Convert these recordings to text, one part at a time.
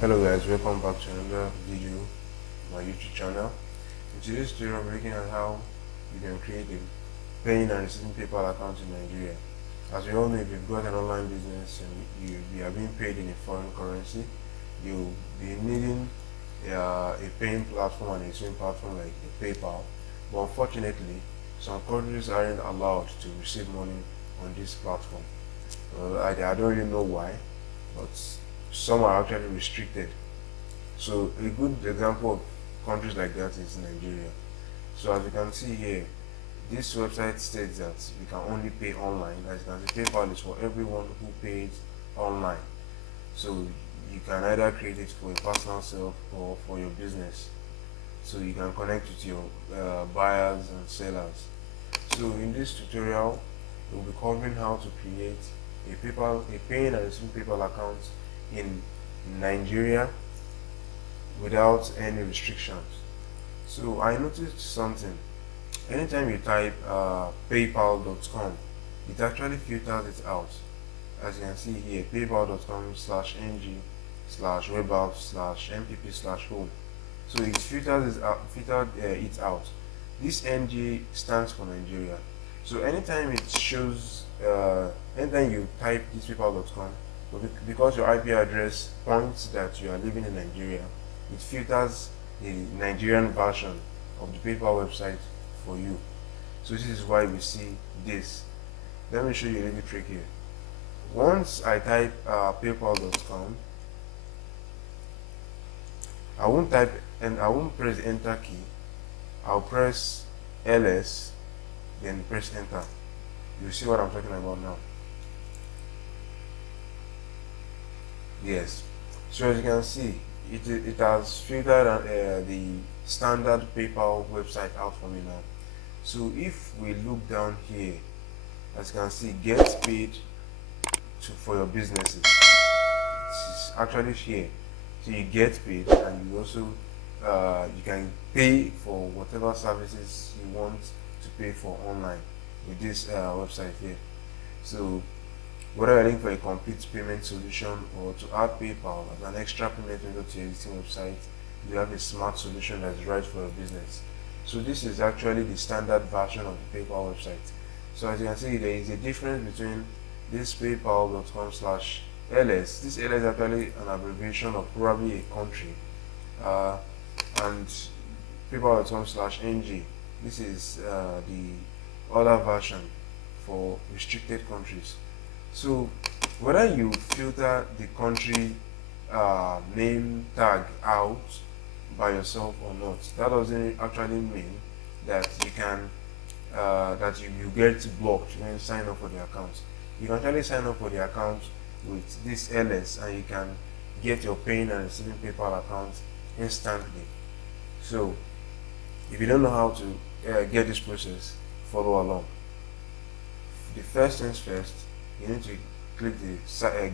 Hello guys, welcome back to another video on my YouTube channel. In today's tutorial, we're looking at how you can create a paying and receiving PayPal account in Nigeria. As we all know, if you've got an online business and you are being paid in a foreign currency, you'll be needing a paying platform and a receiving platform like the PayPal. But unfortunately, some countries aren't allowed to receive money on this platform. I don't really know why, but some are actually restricted. So a good example of countries like that is Nigeria. So as you can see here, this website states that we can only pay online. As you can see, PayPal is for everyone who pays online. So you can either create it for your personal self or for your business. So you can connect with your buyers and sellers. So in this tutorial, we'll be covering how to create a paying and receiving PayPal account in Nigeria without any restrictions. So I noticed something. Anytime you type paypal.com, it actually filters it out. As you can see here, paypal.com/ng/webapp/mpp/home. So it filtered it out. This NG stands for Nigeria. So anytime it shows, anytime you type this paypal.com, because your IP address points that you are living in Nigeria, it filters the Nigerian version of the PayPal website for you. So this is why we see this. Let me show you a little trick here. Once I type paypal.com, I won't press the enter key. I'll press ls, then press enter. You see what I'm talking about now. Yes. So as you can see, it has filtered the standard PayPal website out for me now. So if we look down here, as you can see, get paid for your businesses. It's actually here. So you get paid, and you also you can pay for whatever services you want to pay for online with this website here. So whether you're looking for a complete payment solution or to add PayPal as an extra payment method to your existing website, you have a smart solution that's right for your business. So this is actually the standard version of the PayPal website. So as you can see, there is a difference between this paypal.com/ls. This ls is actually an abbreviation of probably a country, and paypal.com/ng. This is the other version for restricted countries. So whether you filter the country name tag out by yourself or not, that doesn't actually mean that you can you get blocked when you sign up for the account. You can actually sign up for the account with this ls, and you can get your paying and receiving PayPal account instantly. So if you don't know how to get this process, follow along. The first things first, you need to click the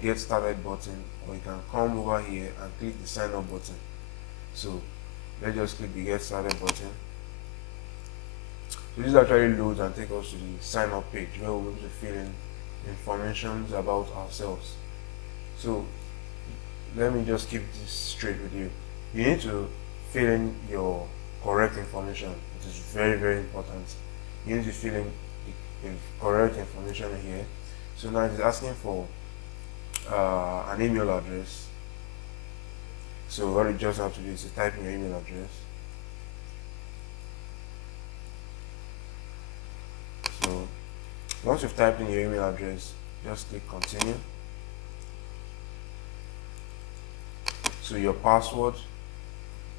get started button, or you can come over here and click the sign up button. So let's just click the get started button. So this actually loads and takes us to the sign up page where we're going to fill in information about ourselves. So let me just keep this straight with you. You need to fill in your correct information. It is very, very important. You need to fill in the correct information here. So now it is asking for an email address. So what you just have to do is to type in your email address. So once you've typed in your email address, just click continue. So your password,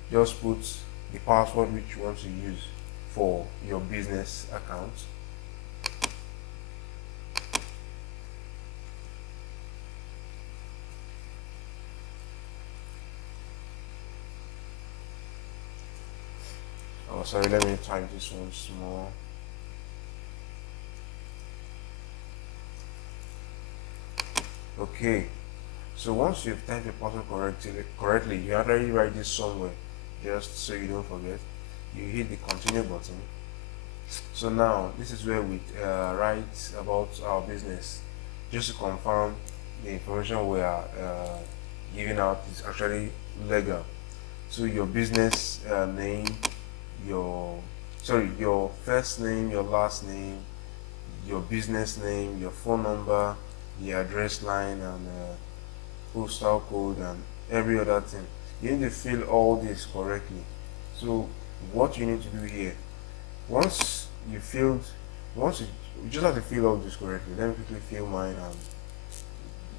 just put the password which you want to use for your business account. Oh, sorry, let me type this one small. Okay, so once you've typed the password correctly, you already write this somewhere, just so you don't forget. You hit the continue button. So now this is where we write about our business, just to confirm the information we are giving out is actually legal. So your business name, your first name, your last name, your business name, your phone number, the address line, and postal code, and every other thing. You need to fill all this correctly. So what you need to do here, once you you just have to fill all this correctly. Let me quickly fill mine and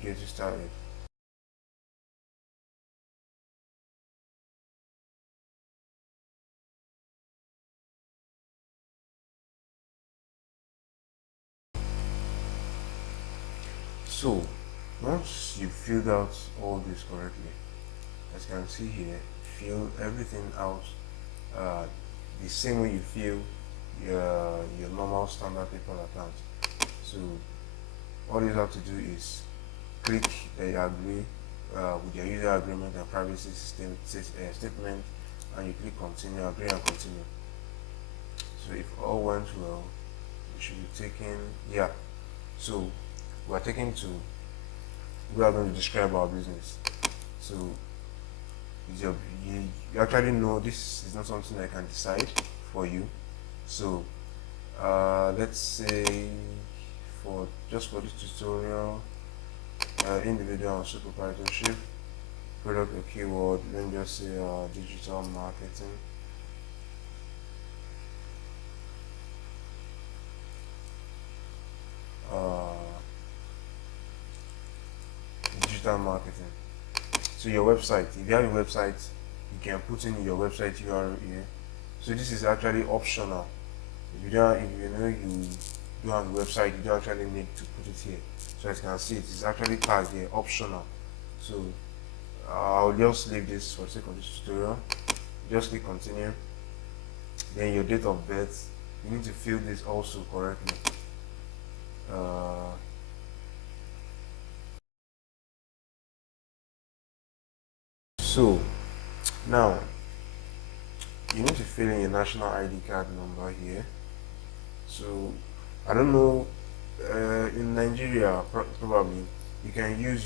get you started. So once you filled out all this correctly, as you can see here, fill everything out the same way you fill your normal standard PayPal account. So all you have to do is click the agree with your user agreement and privacy system statement, and you click continue, agree and continue. So if all went well, you should be taken, yeah. So we are going to describe our business. So you actually know this is not something I can decide for you. So let's say for this tutorial, individual and sole proprietorship, product or keyword, let me just say digital marketing. Digital marketing. So your website, if you have a website, you can put in your website URL here. So this is actually optional. If you know you do have a website, you don't actually need to put it here. So as you can see, it is actually tagged here, optional. So I'll just leave this for the sake of this tutorial. Just click continue. Then your date of birth, you need to fill this also correctly. So now you need to fill in your national ID card number here. So I don't know, in Nigeria probably you can use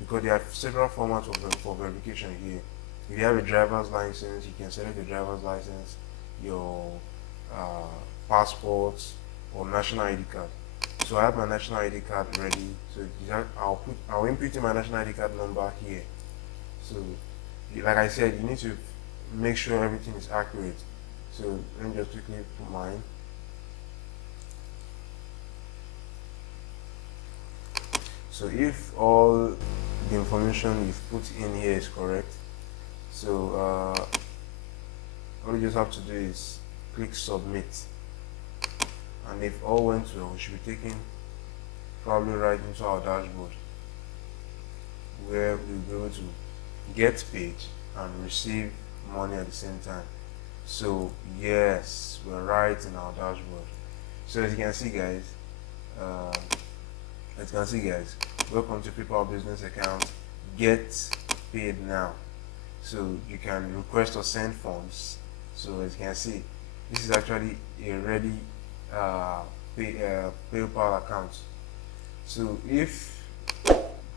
because there are several formats for verification here. If you have a driver's license, you can select the driver's license, your passport, or national ID card. So I have my national ID card ready. So I'll input in my national ID card number here. So like I said, you need to make sure everything is accurate. So let me just quickly put mine. So if all the information you've put in here is correct, so all you just have to do is click submit, and if all went well, we should be taken probably right into our dashboard, where we'll be able to get paid and receive money at the same time. So yes, we're right in our dashboard. So as you can see guys, welcome to PayPal business account, get paid now. So you can request or send funds. So as you can see, this is actually a ready PayPal account. So if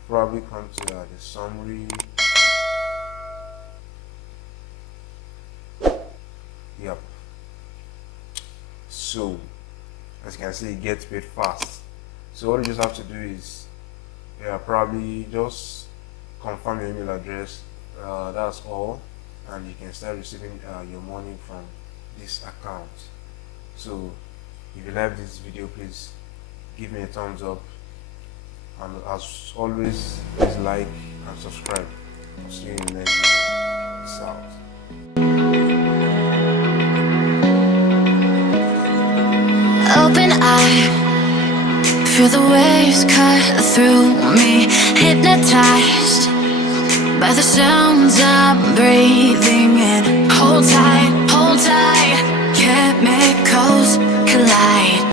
probably come to the summary, yep. So as you can see, it gets paid fast. So all you just have to do is probably just confirm your email address. That's all, and you can start receiving your money from this account. So if you like this video, please give me a thumbs up, and as always, please like and subscribe. I'll see you in the next video. Peace out. Open eye, feel the waves cut through me, hypnotized by the sounds I'm breathing in. Hold tight, chemicals collide.